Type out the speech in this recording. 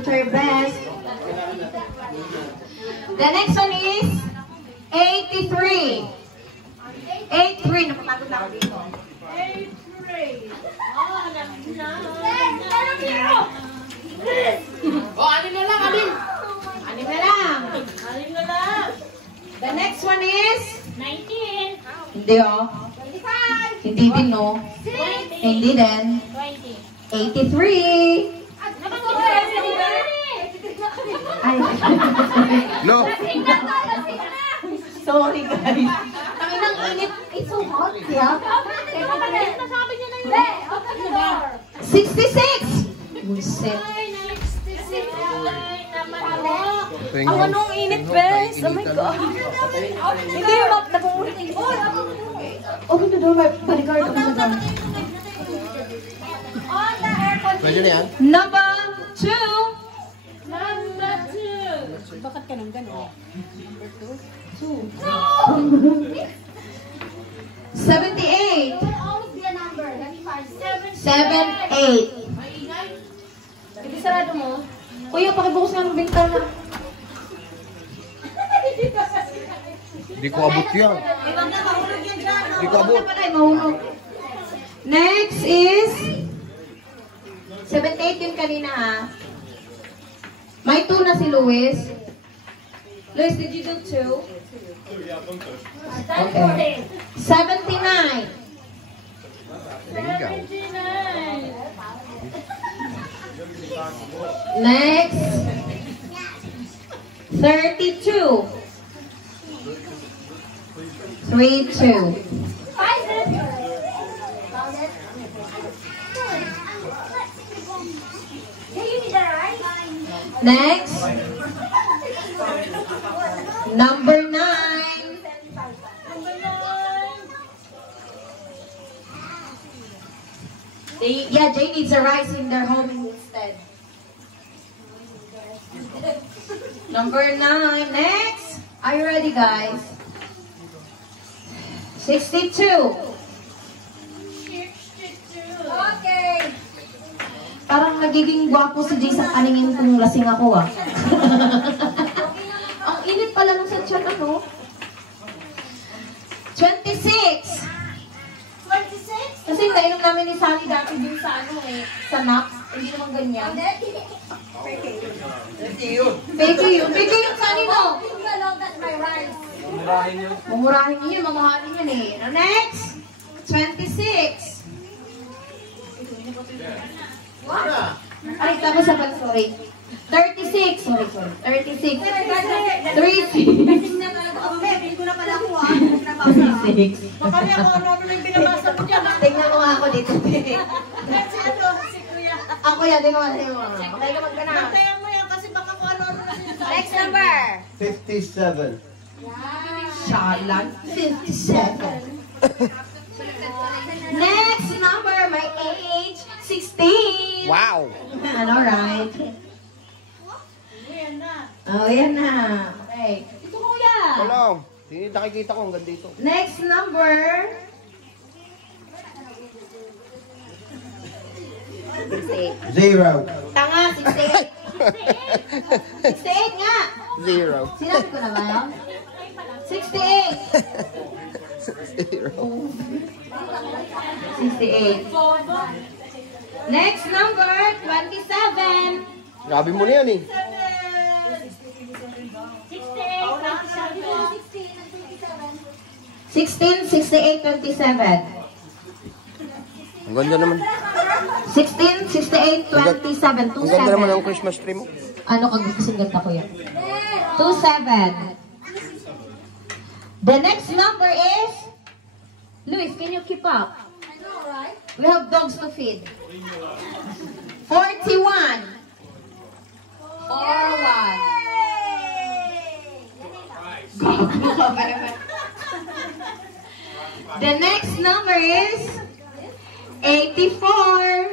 to try your best. The next one is 83. 83. Napapagod na ako dito. 83. Anim na lang, anim. Anim na lang. Anim na lang. The next one is 19. Hindi oh. 25. Hindi din no. 20. Hindi din. 20. 83. Ay. No. Sorry guys. Kami nang init. It's so hot, yeah. Nasabi niya na yun. 66. Buset. Ang anong init, bes? Oh my God. Hindi, napumulit. Okay na daw, bodyguard. Okay na daw. Pwede na yan? Number 2. Bakit ka nang gano'n? 78. 78. Hindi sarado mo? Kuya, pakibukas nga ng bintana. Hindi ko abot yan. Hindi ko abot. Next is 78 yun kanina ha. May 2 na si Luis. Luis, did you do 2? Okay. 79. 79. Next. 32. 32. Next. Number 9. Yeah, Jay needs a rice in their home instead. Number 9. Next. Are you ready, guys? 62. Okay. Parang nagiging gwapo si Jay sa kaningin kung lasing ako ah. Ang init pala nung sa chat ano. 26. 26? Kasi nainom namin ni Sally dati dun sa ano eh, sa Naps. Hindi naman ganyan. Peke yun. Peke yun. Peke yun sa nino. Mumurahin niyo yun. Mamahalin yun eh. Next. 26. What? Ay, tapos sa pag, sorry. 36. Sorry. 36. 36. Hindi ko na pala ako ah. 36. Baka niya ako ano na yung binabasa mo dyan. Tingnan mo nga ako dito. Kasi ano, si Kuya. Ako yan, di mo. Okay ka magkana. Bantayan mo yan kasi baka kung ano na sinasabi. Next number. 57. Shalan. 57. Next number, my age, 16. Wow! Ano, right? Oh, yan na. Okay. Ito kuya. Wala. Hindi nakikita ko hanggang dito. Next number. 68. 0. Tanga, 68. 68 nga. 0. Sinabi ko na ba yun? 68. 0. 68. Next number, 27. Grabe mo na yan eh. 16, 68, 27. Ang ganda naman. 16, 68, 27. Ang ganda naman ang 27. Christmas tree mo. Ano kang kasing ganda ko yan? 27. The next number is... Luis, can you keep up? I know, right? We have dogs to feed. 41. 41. The next number is 84.